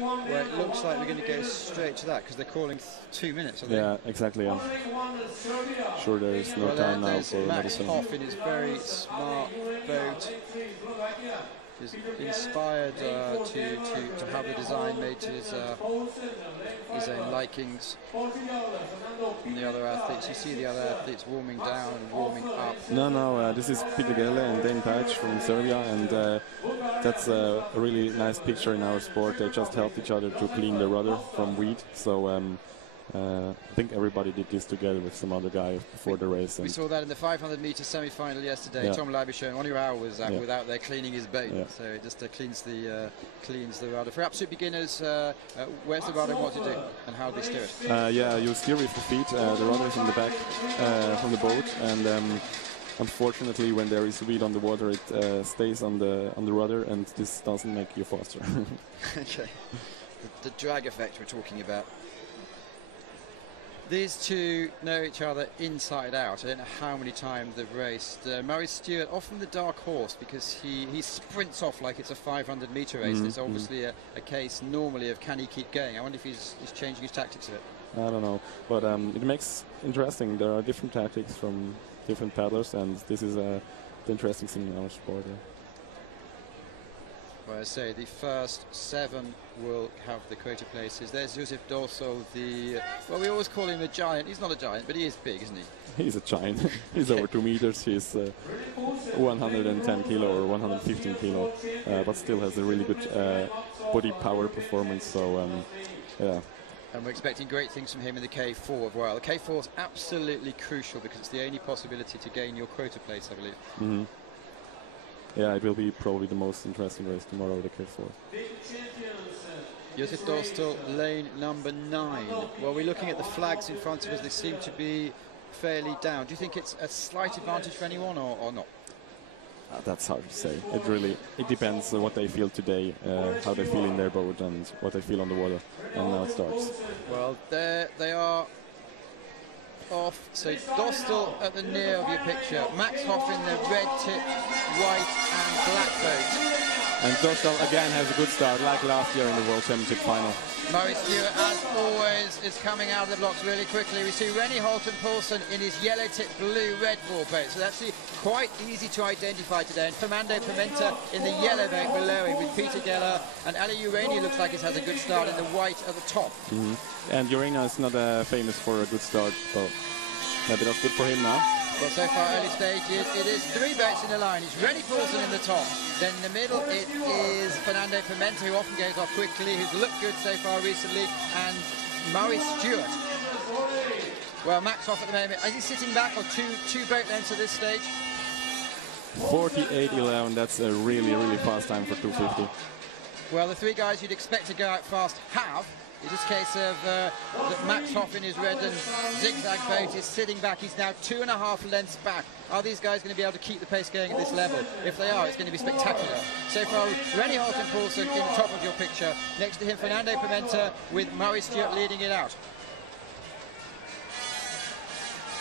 Well, it looks like we're going to go straight to that because they're calling 2 minutes. Yeah, exactly. I'm sure there is no time now for Max Hoff in his very smart boat. Is inspired to have the design made to his own likings. And the other athletes, you see the other athletes warming down and warming up. No, this is Peter Gelle and Dejan Pajić from Serbia, and that's a really nice picture in our sport. They just helped each other to clean the rudder from weed. So I think everybody did this together with some other guy before the race. We saw that in the 500-meter semi-final yesterday. Yeah. Tom Labby showing 1 hour was out without there cleaning his boat, so it just cleans the rudder. For absolute beginners, where's the rudder, what to do, and how do they steer it? Yeah, you steer with the feet. The rudder is in the back from the boat, and unfortunately, when there is weed on the water, it stays on the rudder, and this doesn't make you faster. Okay, the drag effect we're talking about. These two know each other inside out. I don't know how many times they've raced. Murray Stewart, often the dark horse, because he sprints off like it's a 500-meter race. It's obviously a case normally of can he keep going. I wonder if he's changing his tactics a bit. I don't know, but it makes interesting. There are different tactics from different paddlers, and this is the interesting thing in our sport. Well, I say the first 7 will have the quota places. There's Josef Dorsal, well, we always call him a giant. He's not a giant, but he is big, isn't he? He's a giant. He's over 2 meters. He's 110 kilo or 115 kilo, but still has a really good body power performance. So, yeah. And we're expecting great things from him in the K4 as well. The K4 is absolutely crucial because it's the only possibility to gain your quota place, I believe. Yeah, it will be probably the most interesting race tomorrow, the K4. Josef Dorsal, lane number 9. Well, we're looking at the flags in front of us. They seem to be fairly down. Do you think it's a slight advantage for anyone or not? That's hard to say. It depends on what they feel today, how they feel in their boat and what they feel on the water. And now it starts. Well, there they are. Off. So Dorsal at the near of your picture. Max Hoff in the red tip, white and black boat. And Dorsal again has a good start, like last year in the World Championship final. Murray Stewart, as always, is coming out of the blocks really quickly. We see Rennie Holton-Poulsen in his yellow tip, blue, red ball boat. So that's quite easy to identify today. And Fernando Pimenta in the yellow boat below him with Peter Gelle. And Ali Urania looks like he has a good start in the white at the top. And Urania is not famous for a good start, so maybe that's good for him now. Well, so far, early stages, it is 3 boats in the line. It's Rennie Poulsen in the top. Then in the middle, it is Fernando Pimenta, who often goes off quickly, who's looked good so far recently, and Murray Stewart. Well, Max Hoff at the moment. Is he sitting back or two boat lengths at this stage? 48.11. That's a really, really fast time for 250. Well, the 3 guys you'd expect to go out fast have. In this case of Max Hoff in his red and zigzag boat is sitting back. He's now 2.5 lengths back. Are these guys going to be able to keep the pace going at this level? If they are, it's going to be spectacular. So far, Rennie Holton-Poulsen in the top of your picture. Next to him, Fernando Pimenta with Murray Stewart leading it out.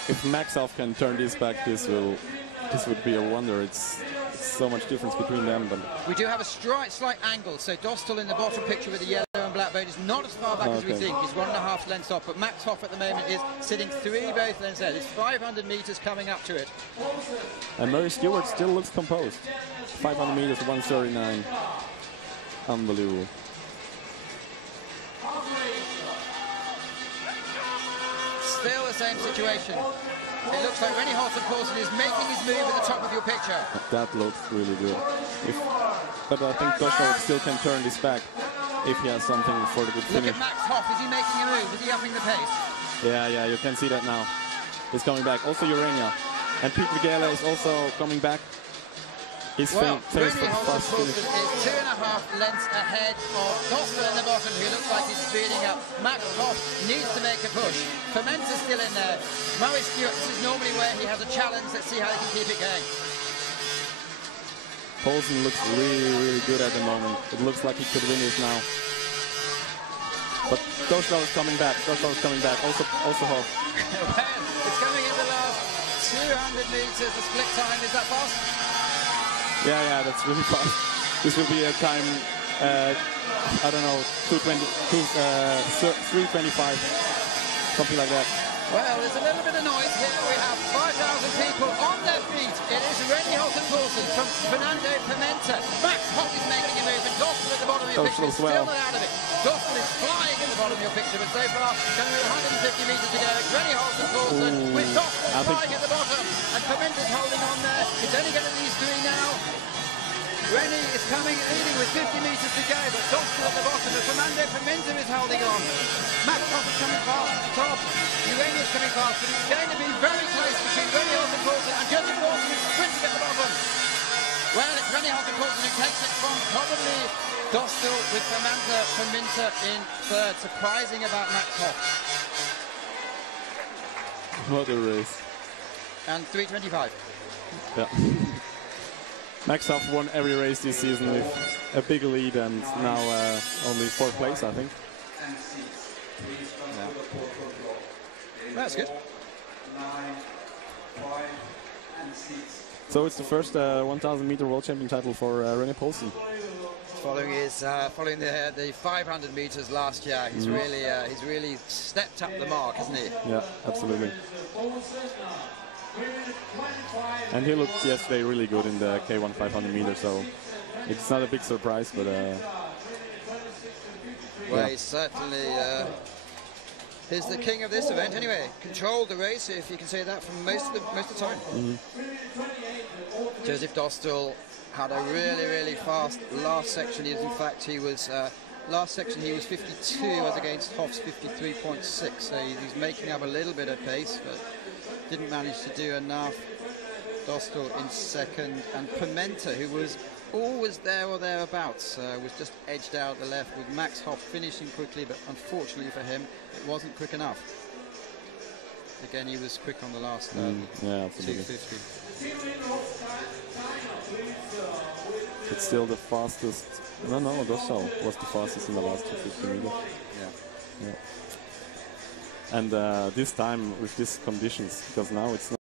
If Max Hoff can turn this back, this would be a wonder. It's so much difference between them. But we do have a slight angle. So Dorsal in the bottom picture with the yellow and black boat is not as far back as we think. He's 1.5 lengths off, but Max Hoff at the moment is sitting 3 both lengths ahead. It's 500 meters coming up to it. And Murray Stewart still looks composed. 500 meters, 139. Unbelievable. Still the same situation. It looks like Rennie Holton-Poulsen is making his move at the top of your picture. That looks really good. But I think Dorsal still can turn this back if he has something for the good finish. Look at Max Hoff. Is he making a move? Is he upping the pace? Yeah, you can see that now. He's coming back. Also Urania. And Peter Gelle is also coming back. He's Rennie Holton-Poulsen is 2.5 lengths ahead of Dorsal in the bottom, who looks like he's speeding up. Max Hoff needs to make a push. Pimenta's still in there. Murray Stewart, this is normally where he has a challenge. Let's see how he can keep it going. Poulsen looks really, really good at the moment. It looks like he could win this now. But Dorsal is coming back. Also Hoff. It's coming in the last 200 meters. The split time, is that fast? Yeah, that's really fast. This will be a time, I don't know, 3:25, something like that. Well, there's a little bit of noise here. We have 5,000 people on their feet. It is Rennie Holten-Poulsen from Fernando Pimenta. Max Hopp is making a move, and Dostal at the bottom of your picture is still not out of it. Dostal is flying at the bottom of your picture, but so far, Canoe 150 metres to go. It's Rennie Holten-Poulsen with Dostal flying at the bottom, and Pimenta's holding on there. It's only getting these three now. Rennie is coming, leading with 50 metres to go, but Dostal at the bottom, and Fernando Pimenta is holding on. Max Hopp is coming fast at the top. Urania is coming fast, but it's going to be very close between Rennie Holten-Poulsen and Dejan Pajić is sprinting at the bottom. Well, it's Rennie Holten-Poulsen who takes it from probably Dostal with Fernando Pimenta in third. Surprising about Max Hopp. What a race. And 3:25. Yeah. Max Hopp won every race this season with a big lead, and now only 4th place, I think. Yeah. That's good. So it's the first 1,000 meter world champion title for Rennie Poulsen. Following the 500 meters last year, he's really stepped up the mark, hasn't he? Yeah, absolutely. And he looked yesterday really good in the K1 500 meter, so it's not a big surprise, but well, yeah. He's certainly he's the king of this event anyway. Controlled the race, if you can say that, for most of the time. Joseph Dostal had a really fast last section. Last section he was 52 as against Hoff's 53.6, so he's making up a little bit of pace, but didn't manage to do enough. Dostal in second, and Pimenta, who was always there or thereabouts, was just edged out the left, with Max Hopp finishing quickly, but unfortunately for him, it wasn't quick enough. Again, he was quick on the last 250. It's still the fastest. No, Dostal was the fastest in the last 250 meters. Yeah. And this time with these conditions, because now it's not